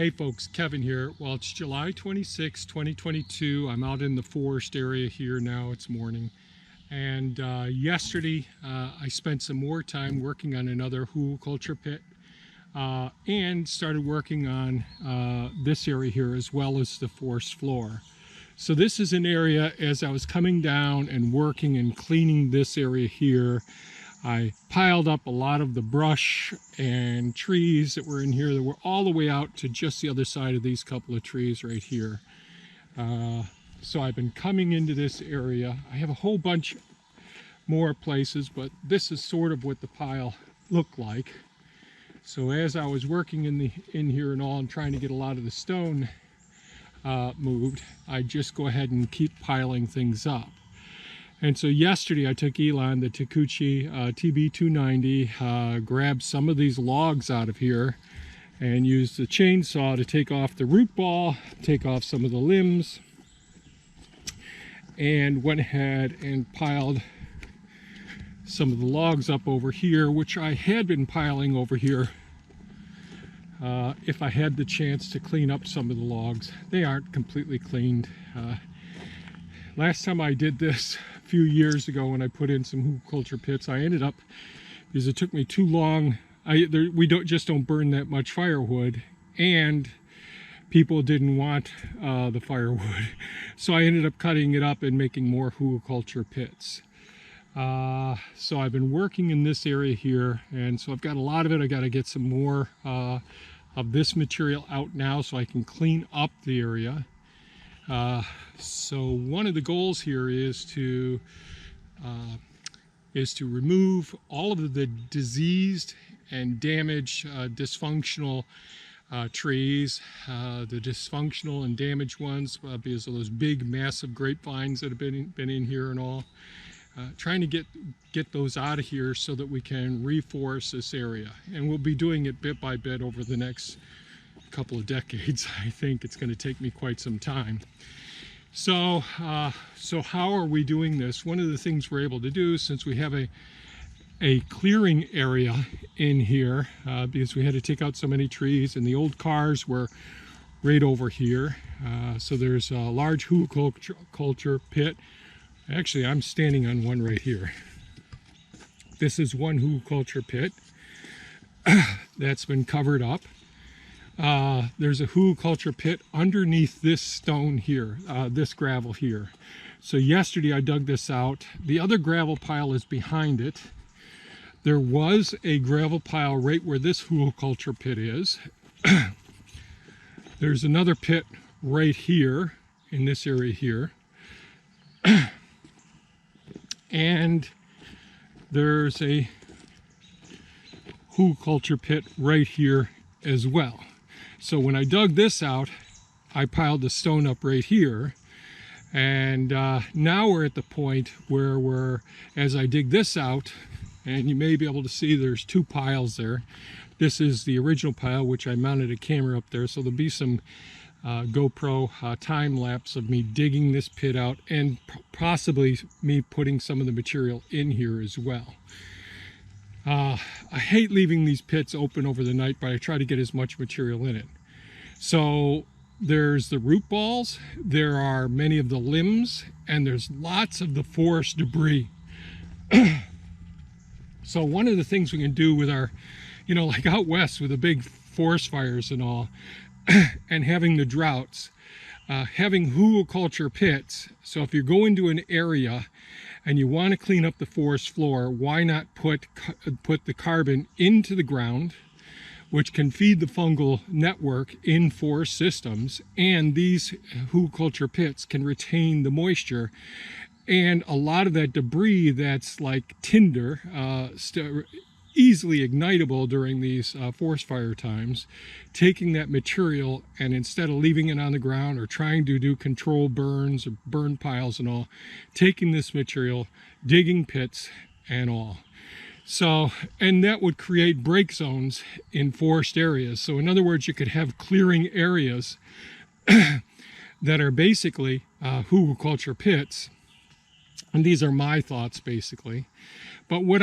Hey folks, Kevin here. Well, it's July 26, 2022. I'm out in the forest area here now. It's morning. And yesterday I spent some more time working on another Hugelkultur pit and started working on this area here as well as the forest floor. So this is an area, as I was coming down and working and cleaning this area here, I piled up a lot of the brush and trees that were in here that were all the way out to just the other side of these couple of trees right here. So I've been coming into this area. I have a whole bunch more places, but this is sort of what the pile looked like. So as I was working in here and all and trying to get a lot of the stone moved, I just go ahead and keep piling things up. And so yesterday I took Elon, the Takuchi TB290, grabbed some of these logs out of here and used the chainsaw to take off the root ball, take off some of the limbs, and went ahead and piled some of the logs up over here, which I had been piling over here if I had the chance to clean up some of the logs. They aren't completely cleaned. Last time I did this a few years ago when I put in some Hugelkultur pits, I ended up, because it took me too long, we don't burn that much firewood, and people didn't want the firewood. So I ended up cutting it up and making more Hugelkultur pits. So I've been working in this area here, and so I've got a lot of it. I got to get some more of this material out now so I can clean up the area. So one of the goals here is to remove all of the diseased and damaged, dysfunctional trees, the dysfunctional and damaged ones because of those big, massive grapevines that have been in here and all. Trying to get those out of here so that we can reforest this area, and we'll be doing it bit by bit over the next couple of decades. I think it's going to take me quite some time. So how are we doing this? One of the things we're able to do, since we have a clearing area in here, because we had to take out so many trees, and the old cars were right over here. So there's a large Hugelkultur pit. Actually, I'm standing on one right here. This is one Hugelkultur pit that's been covered up. There's a Hugelkultur pit underneath this stone here, this gravel here. So yesterday I dug this out. The other gravel pile is behind it. There was a gravel pile right where this Hugelkultur pit is. There's another pit right here in this area here. And there's a Hugelkultur pit right here as well. So when I dug this out, I piled the stone up right here. And now we're at the point where as I dig this out, and you may be able to see there's two piles there. This is the original pile, which I mounted a camera up there. So there'll be some GoPro time lapse of me digging this pit out, and possibly me putting some of the material in here as well. I hate leaving these pits open over the night, but I try to get as much material in it. So there's the root balls, there are many of the limbs, and there's lots of the forest debris. So one of the things we can do with our, like out west with the big forest fires and all, and having the droughts, having Hugelkultur pits. So if you go into an area and you want to clean up the forest floor, why not put the carbon into the ground, which can feed the fungal network in forest systems, and these Hugelkultur pits can retain the moisture, and a lot of that debris that's like tinder, easily ignitable during these forest fire times, taking that material and instead of leaving it on the ground or trying to do control burns or burn piles and all, taking this material, digging pits and all. So, and that would create break zones in forest areas. So in other words, you could have clearing areas that are basically Hugelkultur pits. And these are my thoughts basically. But what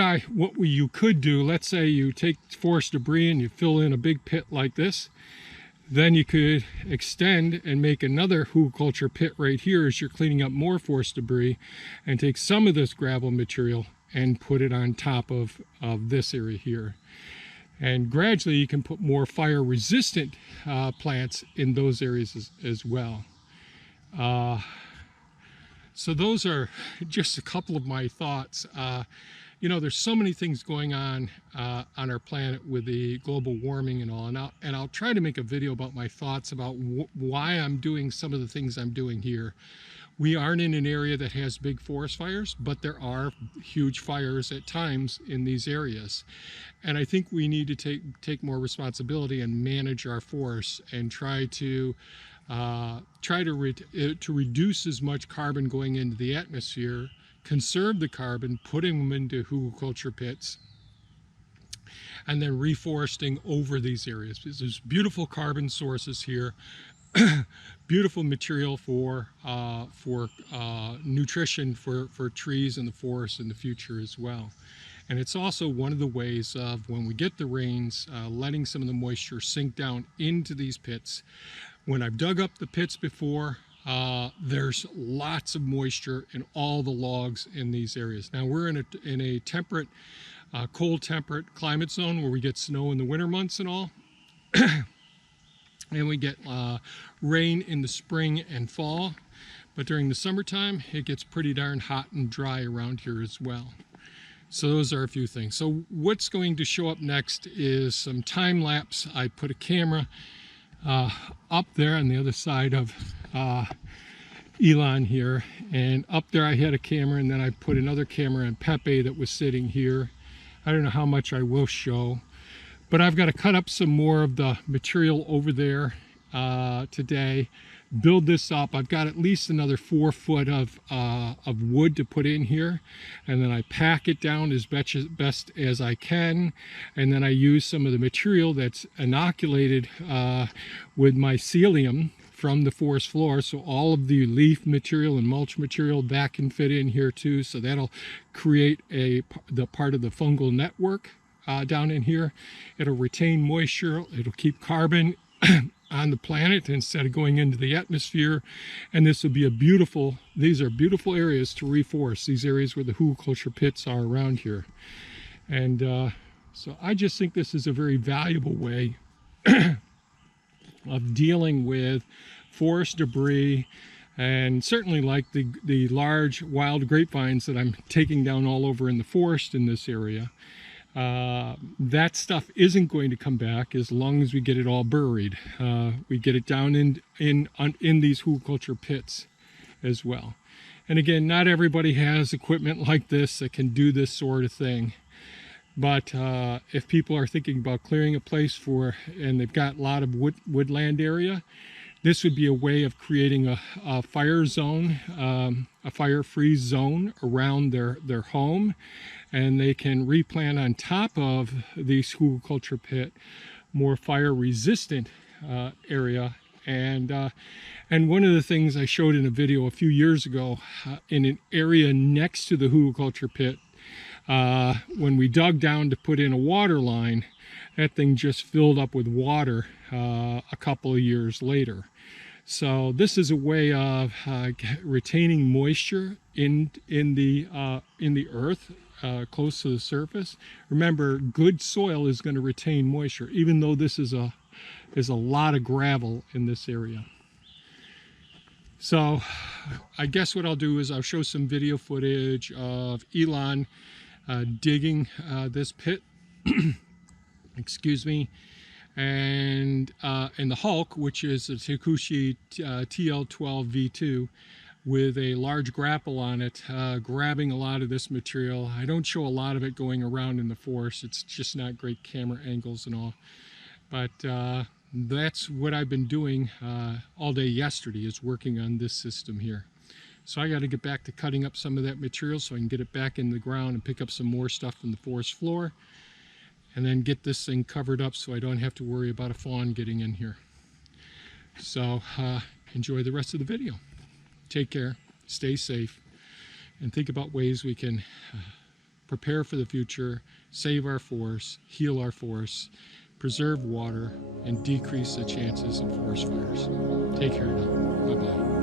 you could do, let's say you take forest debris and you fill in a big pit like this. Then you could extend and make another hugelkultur pit right here as you're cleaning up more forest debris, and take some of this gravel material and put it on top of this area here. And gradually you can put more fire resistant plants in those areas as well. So those are just a couple of my thoughts. You know, there's so many things going on our planet with the global warming and all, and I'll try to make a video about my thoughts about why I'm doing some of the things I'm doing here. We aren't in an area that has big forest fires, but there are huge fires at times in these areas. And I think we need to take more responsibility and manage our forests and try to reduce as much carbon going into the atmosphere, conserve the carbon, putting them into hugelkultur pits, and then reforesting over these areas. Because there's beautiful carbon sources here, beautiful material for nutrition for trees in the forest in the future as well. And it's also one of the ways of, when we get the rains, letting some of the moisture sink down into these pits. When I've dug up the pits before, there's lots of moisture in all the logs in these areas. Now we're in a temperate, cold temperate climate zone where we get snow in the winter months and all. And we get rain in the spring and fall. But during the summertime, it gets pretty darn hot and dry around here as well. So those are a few things. So what's going to show up next is some time lapse. I put a camera up there on the other side of Elon here, and up there I had a camera, and then I put another camera in Pepe that was sitting here. I don't know how much I will show, but I've got to cut up some more of the material over there today, build this up. I've got at least another 4 foot of wood to put in here, and then I pack it down as best as I can, and then I use some of the material that's inoculated with mycelium from the forest floor. So all of the leaf material and mulch material, that can fit in here too. So that'll create the part of the fungal network down in here. It'll retain moisture, it'll keep carbon on the planet instead of going into the atmosphere. And this would be these are beautiful areas to reforest, these areas where the hugelkultur pits are around here. And so I just think this is a very valuable way of dealing with forest debris, and certainly like the large wild grapevines that I'm taking down all over in the forest in this area. That stuff isn't going to come back as long as we get it all buried. We get it down in these hugelkultur pits as well. And again, not everybody has equipment like this that can do this sort of thing. But if people are thinking about clearing a place and they've got a lot of woodland area, this would be a way of creating a fire zone, a fire-free zone around their home, and they can replant on top of these hugelkultur pit more fire-resistant area. And one of the things I showed in a video a few years ago, in an area next to the hugelkultur pit, when we dug down to put in a water line, that thing just filled up with water a couple of years later. So this is a way of retaining moisture in the earth close to the surface. Remember, good soil is going to retain moisture, even though this is a lot of gravel in this area. So I guess what I'll do is I'll show some video footage of Elon digging this pit, excuse me, and the Hulk, which is a Takushi TL12 V2 with a large grapple on it, grabbing a lot of this material. I don't show a lot of it going around in the forest. It's just not great camera angles and all. But that's what I've been doing all day yesterday, is working on this system here. So I got to get back to cutting up some of that material so I can get it back in the ground and pick up some more stuff from the forest floor, and then get this thing covered up so I don't have to worry about a fawn getting in here. So enjoy the rest of the video. Take care, stay safe, and think about ways we can prepare for the future, save our forests, heal our forests, preserve water, and decrease the chances of forest fires. Take care now. Bye-bye.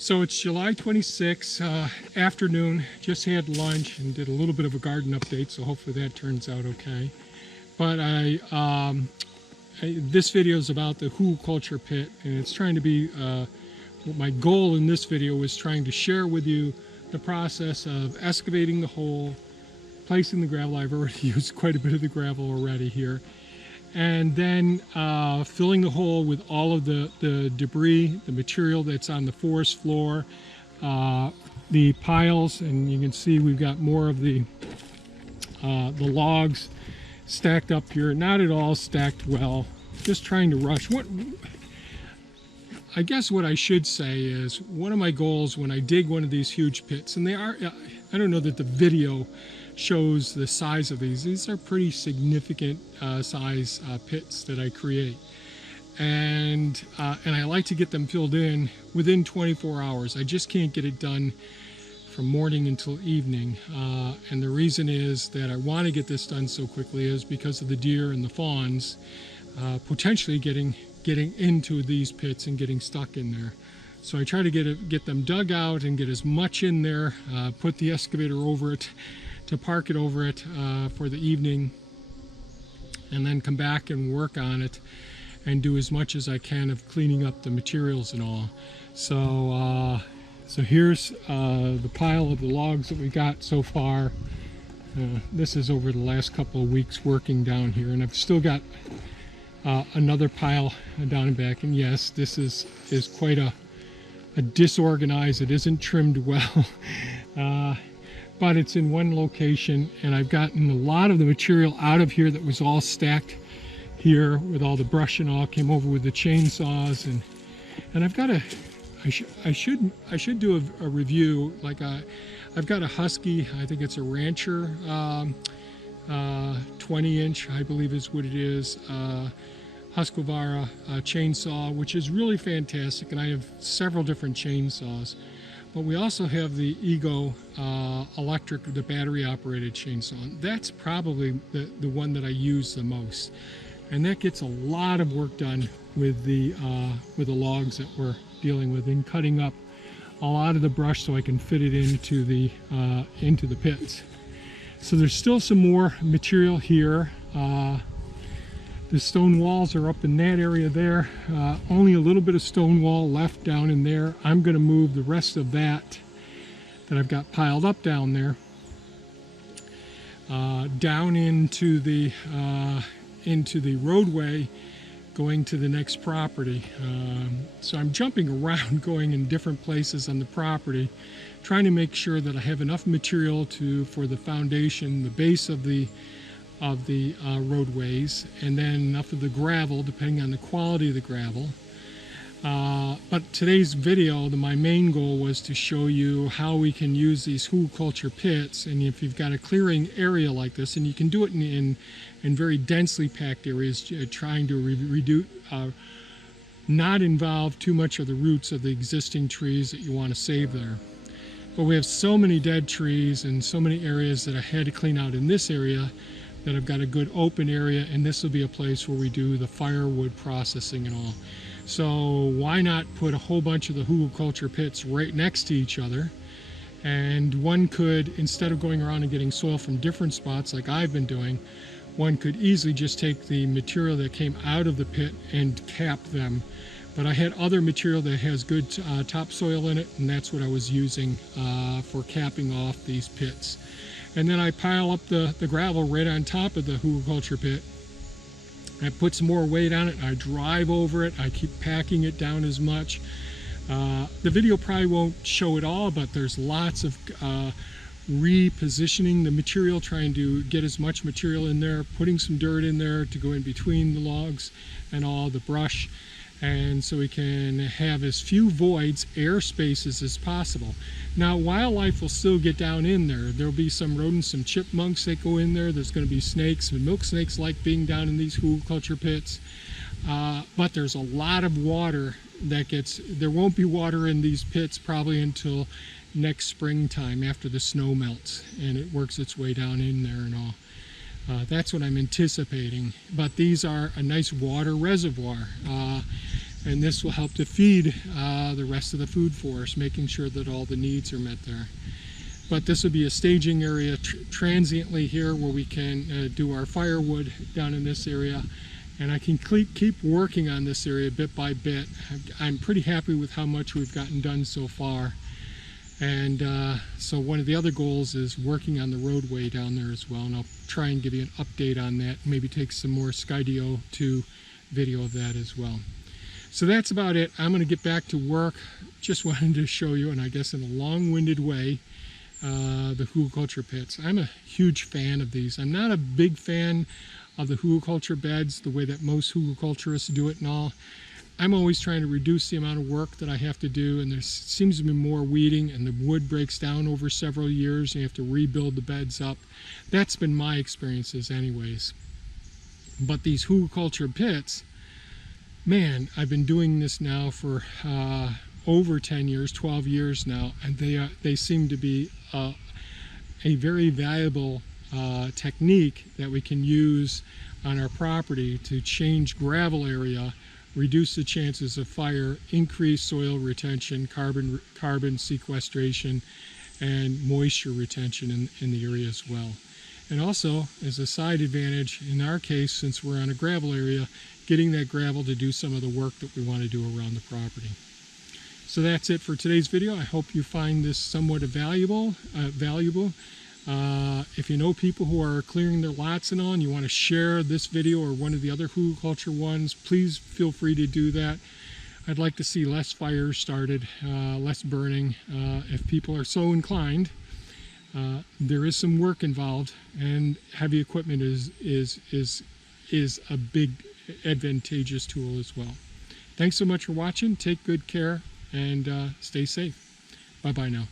So it's July 26th, afternoon. Just had lunch and did a little bit of a garden update, so hopefully that turns out okay. But this video is about the Hugelkultur pit, and it's trying to be, my goal in this video was trying to share with you the process of excavating the hole, placing the gravel. I've already used quite a bit of the gravel already here. And then filling the hole with all of the debris, the material that's on the forest floor, the piles, and you can see we've got more of the logs stacked up here. Not at all stacked well, just trying to rush. I guess what I should say is one of my goals when I dig one of these huge pits, and they are, I don't know that the video shows the size of these. These are pretty significant size pits that I create, and I like to get them filled in within 24 hours. I just can't get it done from morning until evening, and the reason is that I want to get this done so quickly is because of the deer and the fawns potentially getting into these pits and getting stuck in there. So I try to get them dug out and get as much in there, put the excavator over it, to park it over it for the evening, and then come back and work on it and do as much as I can of cleaning up the materials and all. So so here's the pile of the logs that we got so far. This is over the last couple of weeks working down here, and I've still got another pile down and back. And yes, this is quite a disorganized. It isn't trimmed well. But it's in one location, and I've gotten a lot of the material out of here that was all stacked here with all the brush and all. Came over with the chainsaws, and I've got I should do a review. Like I've got a Husky, I think it's a Rancher 20-inch, I believe is what it is, Husqvarna chainsaw, which is really fantastic, and I have several different chainsaws. But we also have the Ego electric, the battery operated chainsaw. And that's probably the one that I use the most. And that gets a lot of work done with the logs that we're dealing with, and cutting up a lot of the brush so I can fit it into the pits. So there's still some more material here. The stone walls are up in that area there. Only a little bit of stone wall left down in there. I'm going to move the rest of that I've got piled up down there down into the roadway going to the next property. So I'm jumping around, going in different places on the property, trying to make sure that I have enough material for the foundation, the base of the roadways, and then enough of the gravel depending on the quality of the gravel. But today's video, my main goal was to show you how we can use these Hugelkultur pits. And if you've got a clearing area like this, and you can do it in very densely packed areas, trying to reduce, not involve too much of the roots of the existing trees that you want to save there. But we have so many dead trees and so many areas that I had to clean out in this area, that I've got a good open area, and this will be a place where we do the firewood processing and all. So why not put a whole bunch of the Hugelkultur pits right next to each other, and one could, instead of going around and getting soil from different spots like I've been doing, one could easily just take the material that came out of the pit and cap them. But I had other material that has good topsoil in it, and that's what I was using for capping off these pits. And then I pile up the gravel right on top of the Hugelkultur pit. I put some more weight on it, and I drive over it. I keep packing it down as much. The video probably won't show it all, but there's lots of repositioning the material, trying to get as much material in there, putting some dirt in there to go in between the logs and all the brush. And so we can have as few voids, air spaces as possible. Now, wildlife will still get down in there. There'll be some rodents, some chipmunks that go in there. There's going to be snakes, and milk snakes like being down in these Hugelkultur pits. But there's a lot of water that there won't be water in these pits probably until next springtime, after the snow melts and it works its way down in there and all. That's what I'm anticipating. But these are a nice water reservoir. And this will help to feed the rest of the food forest, making sure that all the needs are met there. But this will be a staging area transiently here where we can do our firewood down in this area. And I can keep working on this area bit by bit. I'm pretty happy with how much we've gotten done so far. And so one of the other goals is working on the roadway down there as well. And I'll try and give you an update on that. Maybe take some more Skydio 2 video of that as well. So that's about it. I'm going to get back to work. Just wanted to show you, and I guess in a long-winded way, the Hugelkultur pits. I'm a huge fan of these. I'm not a big fan of the hugelkultur beds, the way that most hugelkulturists do it and all. I'm always trying to reduce the amount of work that I have to do, and there seems to be more weeding, and the wood breaks down over several years, and you have to rebuild the beds up. That's been my experiences anyways. But these Hugelkultur pits, man, I've been doing this now for over 10 years, 12 years now, and they seem to be a very valuable technique that we can use on our property to change gravel area, reduce the chances of fire, increase soil retention, carbon sequestration, and moisture retention in the area as well. And also, as a side advantage, in our case, since we're on a gravel area, getting that gravel to do some of the work that we want to do around the property. So that's it for today's video. I hope you find this somewhat valuable. If you know people who are clearing their lots and all, and you want to share this video or one of the other hugelkultur ones, please feel free to do that. I'd like to see less fires started, less burning, if people are so inclined. There is some work involved, and heavy equipment is a big advantageous tool as well. Thanks so much for watching. Take good care and stay safe. Bye-bye now.